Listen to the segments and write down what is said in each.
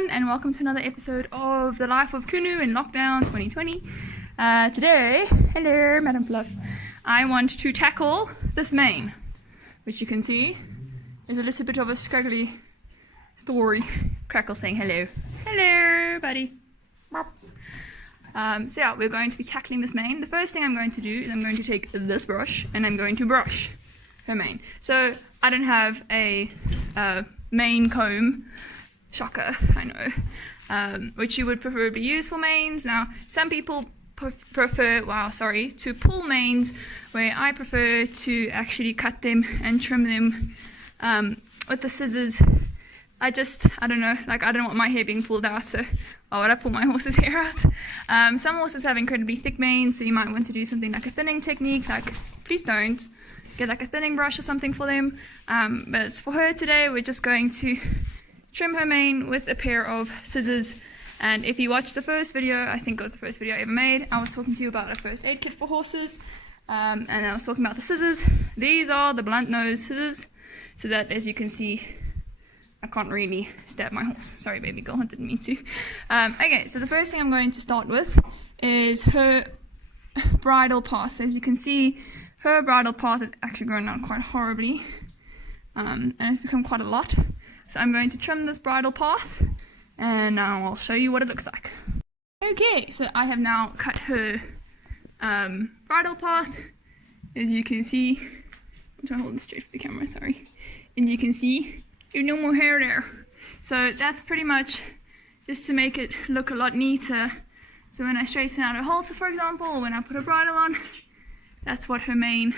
everyone, and welcome to another episode of The Life of Kunu in Lockdown 2020. Today, hello Madam Fluff, I want to tackle this mane, which you can see is a little bit of a scraggly story. Crackle saying hello. Hello buddy. So yeah, we're going to be tackling this mane. The first thing I'm going to do is I'm going to take this brush and I'm going to brush her mane. So I don't have a mane comb. Shocker, I know, which you would preferably use for manes. Now, some people prefer, to pull manes, where I prefer to actually cut them and trim them with the scissors. I don't know, I don't want my hair being pulled out, so why would I pull my horse's hair out? Some horses have incredibly thick manes, so you might want to do something like a thinning technique, please don't get a thinning brush or something for them. But for her today, we're just going to trim her mane with a pair of scissors. And if you watched the first video, I think it was the first video I ever made, I was talking to you about a first aid kit for horses, and I was talking about the scissors. These are the blunt nose scissors, so that, as you can see, I can't really stab my horse. Sorry baby girl, I didn't mean to. Okay, so the first thing I'm going to start with is her bridle path. So as you can see, her bridle path is actually grown out quite horribly, and it's become quite a lot. So I'm going to trim this bridle path, and I'll show you what it looks like. Okay, so I have now cut her bridle path. As you can see, I'm trying to hold it straight for the camera, sorry. And you can see there's no more hair there. So that's pretty much just to make it look a lot neater. So when I straighten out her halter, for example, or when I put a bridle on, that's what her mane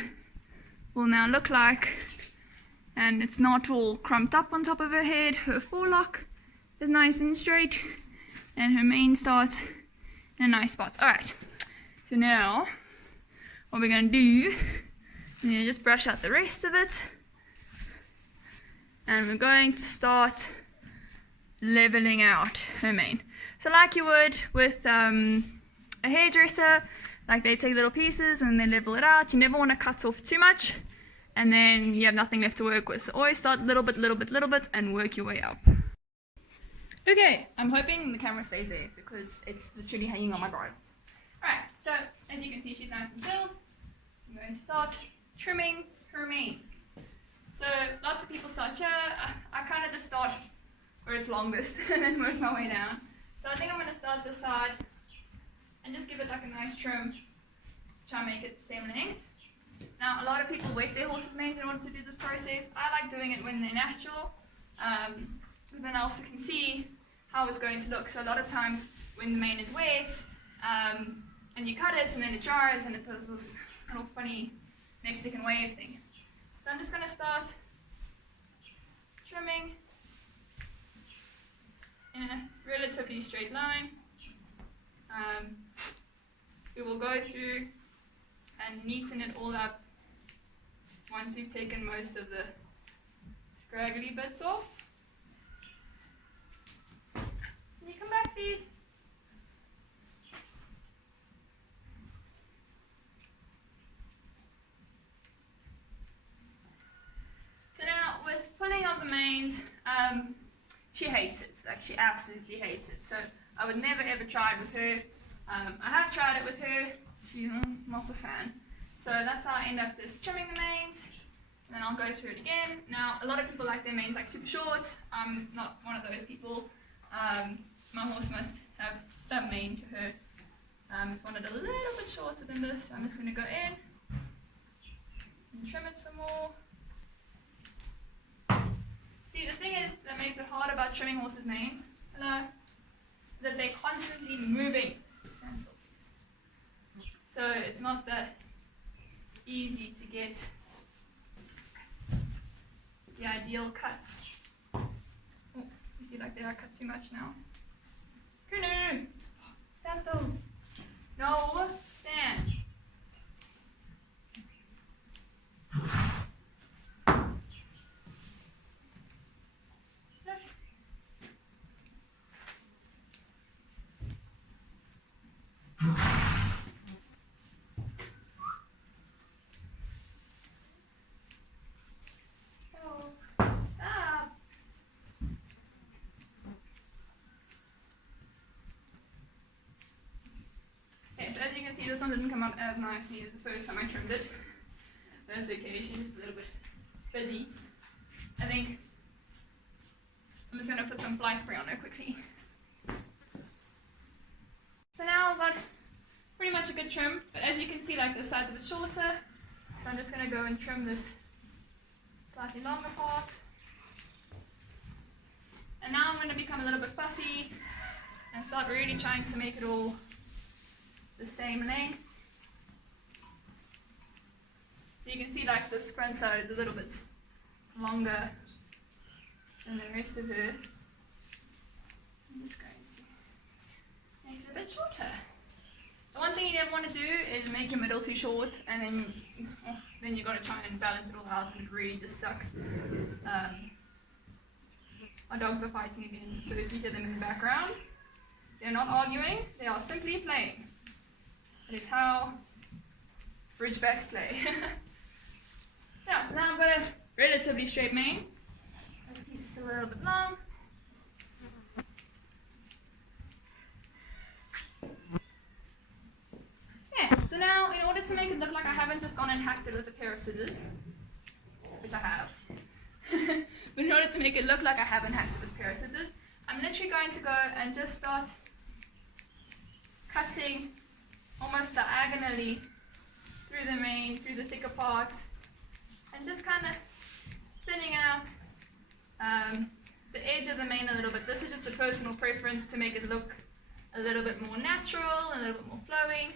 will now look like. And it's not all crumped up on top of her head. Her forelock is nice and straight, and her mane starts in a nice spot. Alright, so now what we're going to do is we're going to just brush out the rest of it, and we're going to start leveling out her mane. So like you would with a hairdresser, like they take little pieces and they level it out. You never want to cut off too much, and then you have nothing left to work with. So always start little bit, and work your way up. Okay, I'm hoping the camera stays there because it's literally hanging on my bridle. Alright, so as you can see, she's nice and filled. I'm going to start trimming her mane. So lots of people start here. I kind of just start where it's longest and then work my way down. So I think I'm going to start this side and just give it like a nice trim to try and make it the same length. Now, a lot of people wet their horses' manes in order to do this process. I like doing it when they're natural, because then I also can see how it's going to look. So a lot of times when the mane is wet, and you cut it and then it dries and it does this little funny Mexican wave thing. So I'm just going to start trimming in a relatively straight line. We will go through and neaten it all up once we've taken most of the scraggly bits off. Can you come back, please? So now, with pulling out the manes, she hates it. She absolutely hates it. So I would never ever try it with her. I have tried it with her. She's not a fan. So that's how I end up just trimming the manes, and then I'll go through it again. Now, a lot of people like their manes super short. I'm not one of those people. My horse must have some mane to her. Just want it a little bit shorter than this. I'm just going to go in and trim it some more. See, the thing is that makes it hard about trimming horses' manes, that they're constantly moving. Stand still, please. So it's not that easy to get the ideal cut. Oh, you see, they are cut too much now. Kunu! Stand still. No, stand. so as you can see, this one didn't come out as nicely as the first time I trimmed it. That's okay, she's just a little bit busy. I think I'm just going to put some fly spray on her quickly. So now I've got pretty much a good trim, but as you can see, like the side's a bit shorter, so I'm just going to go and trim this slightly longer part. And now I'm going to become a little bit fussy and start really trying to make it all the same length. So you can see like this front side is a little bit longer than the rest of her. I'm just going to make it a bit shorter. The one thing you never want to do is make your middle too short, and then you've got to try and balance it all out, and it really just sucks. Our dogs are fighting again, so if you hear them in the background, they're not arguing, they are simply playing. That is how Ridgebacks play. Yeah, so now I've got a relatively straight mane. This piece is a little bit long. Yeah, so now in order to make it look like I haven't just gone and hacked it with a pair of scissors, which I have, but in order to make it look like I haven't hacked it with a pair of scissors, I'm literally going to go and just start cutting almost diagonally through the mane, through the thicker parts, and just kind of thinning out the edge of the mane a little bit. This is just a personal preference to make it look a little bit more natural, a little bit more flowing.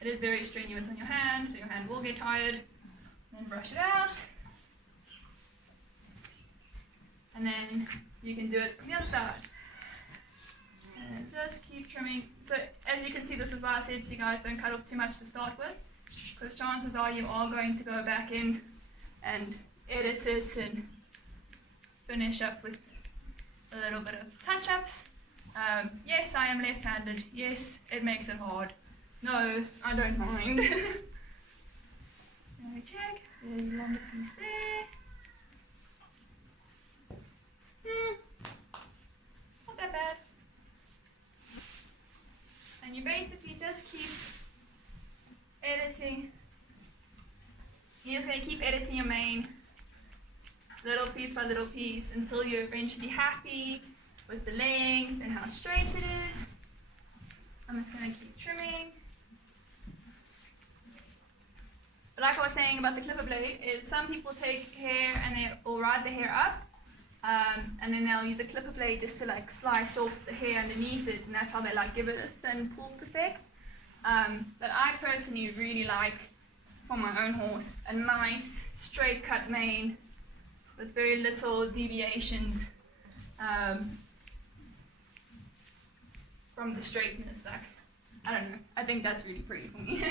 It is very strenuous on your hand, so your hand will get tired. Then brush it out. And then you can do it from the other side. And just keep trimming. So as you can see, this is why I said to you guys, don't cut off too much to start with, because chances are you are going to go back in and edit it and finish up with a little bit of touch-ups. Yes, I am left-handed. Yes, it makes it hard. No, I don't mind. Let me check. There's a longer piece there. Not that bad. And you basically just keep editing. You're just going to keep editing your mane little piece by little piece until you're eventually happy with the length and how straight it is. I'm just going to keep trimming. But like I was saying about the clipper blade, is some people take hair and they'll ride the hair up, and then they'll use a clipper blade just to like slice off the hair underneath it, and that's how they like give it a thin pulled effect. But I personally really like, for my own horse, a nice straight cut mane with very little deviations from the straightness. Like, I don't know, I think that's really pretty for me.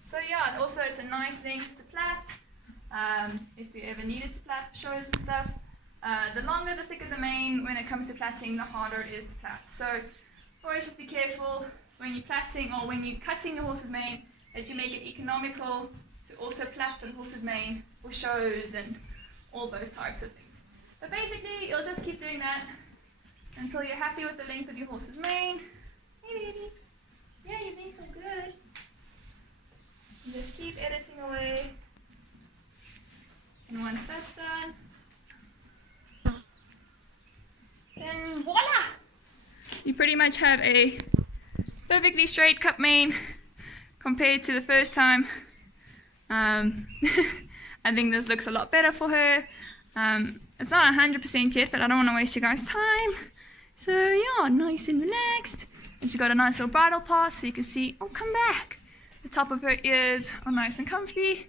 So yeah, and also it's a nice length to plait, if you ever needed to plait shows and stuff. The longer, the thicker the mane, when it comes to plaiting, the harder it is to plait. So always just be careful when you're plaiting or when you're cutting your horse's mane that you make it economical to also plait the horse's mane for shows and all those types of things. But basically, you'll just keep doing that until you're happy with the length of your horse's mane. Hey baby, yeah, you're doing so good. And just keep editing away. And once that's done, then voila! You pretty much have a perfectly straight cut mane compared to the first time. I think this looks a lot better for her. It's not 100% yet, but I don't want to waste you guys' time. So yeah, nice and relaxed. And she's got a nice little bridle part, so you can see, oh, come back. The top of her ears are nice and comfy,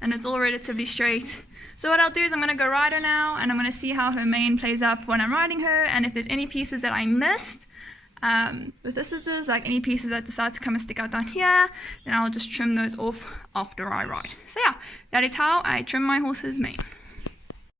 and it's all relatively straight. So what I'll do is I'm going to go ride her now, and I'm going to see how her mane plays up when I'm riding her, and if there's any pieces that I missed with the scissors, like any pieces that decide to come and stick out down here, then I'll just trim those off after I ride. So yeah, that is how I trim my horse's mane.